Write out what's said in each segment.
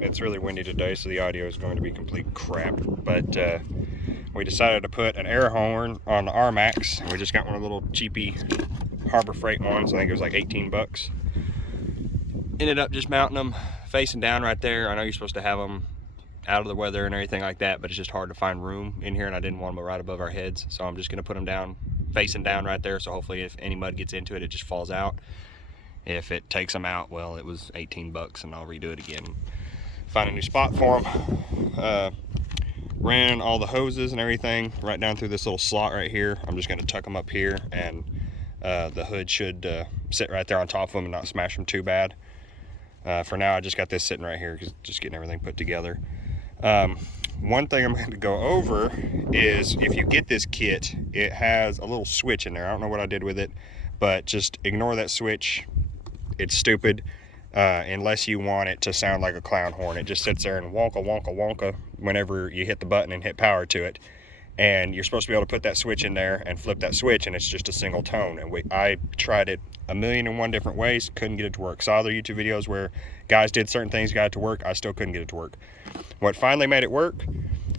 It's really windy today, so the audio is going to be complete crap. But we decided to put an air horn on the Rmax, and we just got one of the little cheapy Harbor Freight ones. I think it was like 18 bucks. Ended up just mounting them facing down right there. I know you're supposed to have them out of the weather and everything like that, but it's just hard to find room in here, and I didn't want them right above our heads, so I'm just going to put them down facing down right there, so hopefully if any mud gets into it, it just falls out. If it takes them out, well, it was 18 bucks and I'll redo it again. Find a new spot for them. Ran all the hoses and everything right down through this little slot right here. I'm just going to tuck them up here, and the hood should sit right there on top of them and not smash them too bad. For now, I just got this sitting right here because just getting everything put together. One thing I'm going to go over is, if you get this kit, it has a little switch in there. I don't know what I did with it, but just ignore that switch. It's stupid, unless you want it to sound like a clown horn. It just sits there and wonka, wonka, wonka whenever you hit the button and hit power to it. And you're supposed to be able to put that switch in there and flip that switch, and it's just a single tone. And I tried it 1,000,001 different ways, couldn't get it to work. Saw other YouTube videos where guys did certain things, got it to work. I still couldn't get it to work. What finally made it work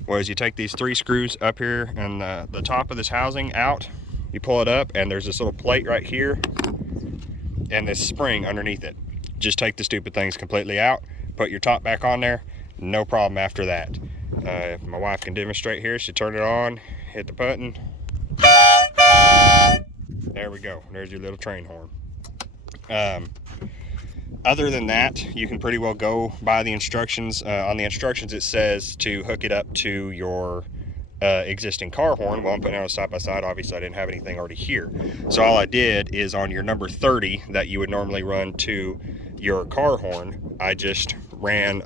was, you take these 3 screws up here and the top of this housing out, you pull it up, and there's this little plate right here and this spring underneath it. Just take the stupid things completely out, put your top back on there, no problem after that. If my wife can demonstrate here, she turned it on, hit the button. There we go, there's your little train horn. Other than that, you can pretty well go by the instructions. On the instructions it says to hook it up to your existing car horn. Well, I'm putting it on side by side. Obviously I didn't have anything already here, so all I did is, on your number 30 that you would normally run to your car horn, I just ran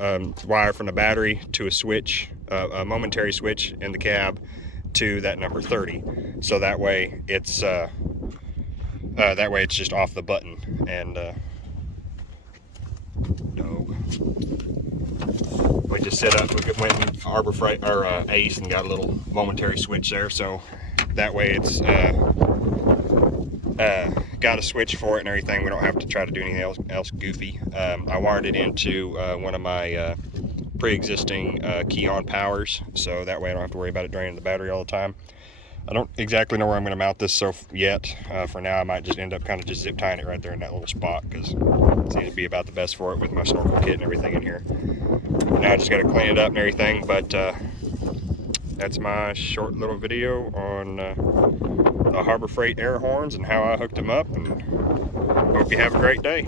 wire from the battery to a switch, a momentary switch in the cab, to that number 30, so that way it's just off the button. And we just set up, we went in Harbor Freight or Ace and got a little momentary switch there, so that way it's got a switch for it and everything. We don't have to try to do anything else goofy. I wired it into one of my pre-existing key-on powers, so that way I don't have to worry about it draining the battery all the time. I don't exactly know where I'm going to mount this yet. For now, I might just end up kind of just zip tying it right there in that little spot, because it seems to be about the best for it with my snorkel kit and everything in here. Now I just got to clean it up and everything, but that's my short little video on the Harbor Freight air horns and how I hooked them up, and hope you have a great day.